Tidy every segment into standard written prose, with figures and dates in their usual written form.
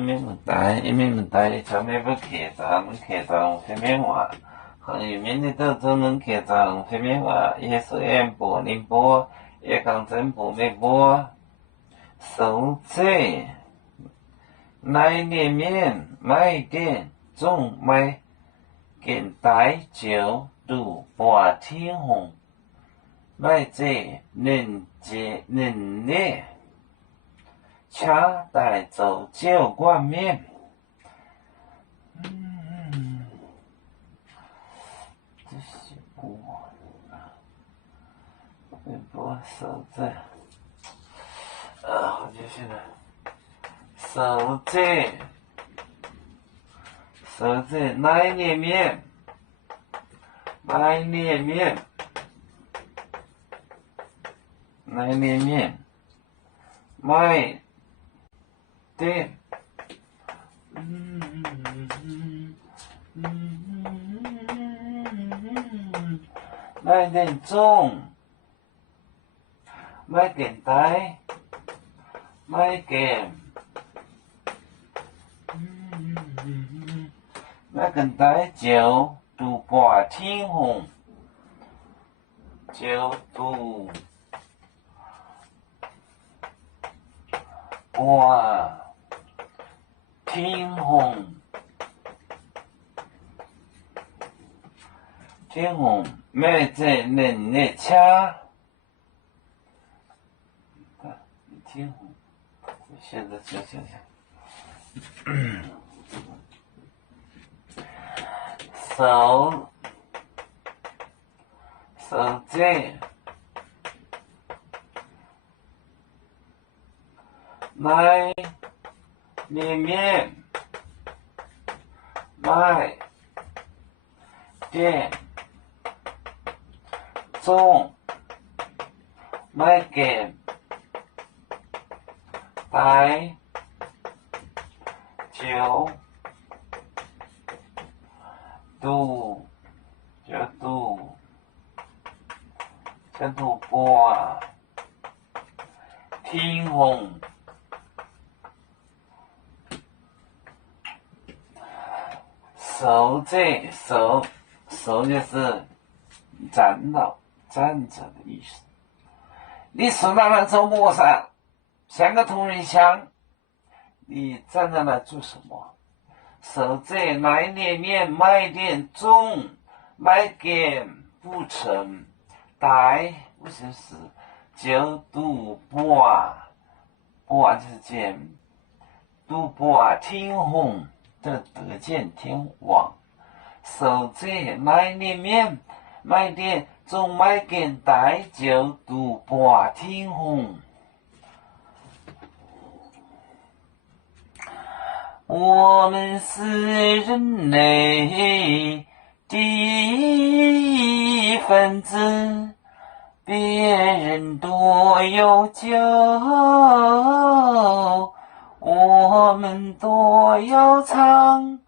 面问答，一面问答，上面不客栈，客栈方面话，和一面的都专门客栈方面话，也是演播、宁波，也讲真播没播，收这，来年面买点种买，给带酒度半天红，买这能接能力。恰带走酒冠面，这是我，微博手指，好就是了，手指来年面，来年面，买。对，买点钟，买点带，买点，买点带酒度半天红，酒度半。天红，买这能力恰，天红，现在想，手这，来。里面买点种买给带酒度半天红。手这手就是站着的意思。你坐在那周末上，像个同仁箱，你站在那做什么？手这来年面买点种，买点不成，带为什么是就度半就是见度半天红。得见天王，手这来年面买点种买点带酒度半天红。我们是人类的一份子，别人多有酒，我们多要唱，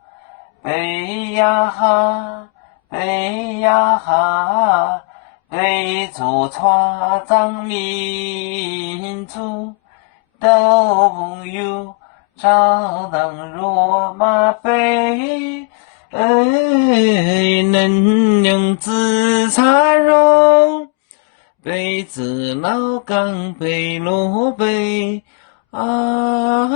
背呀哈，背呀哈，背着船长民族都不有照当罗马杯，能用紫茶肉，背子老钢背罗背。啊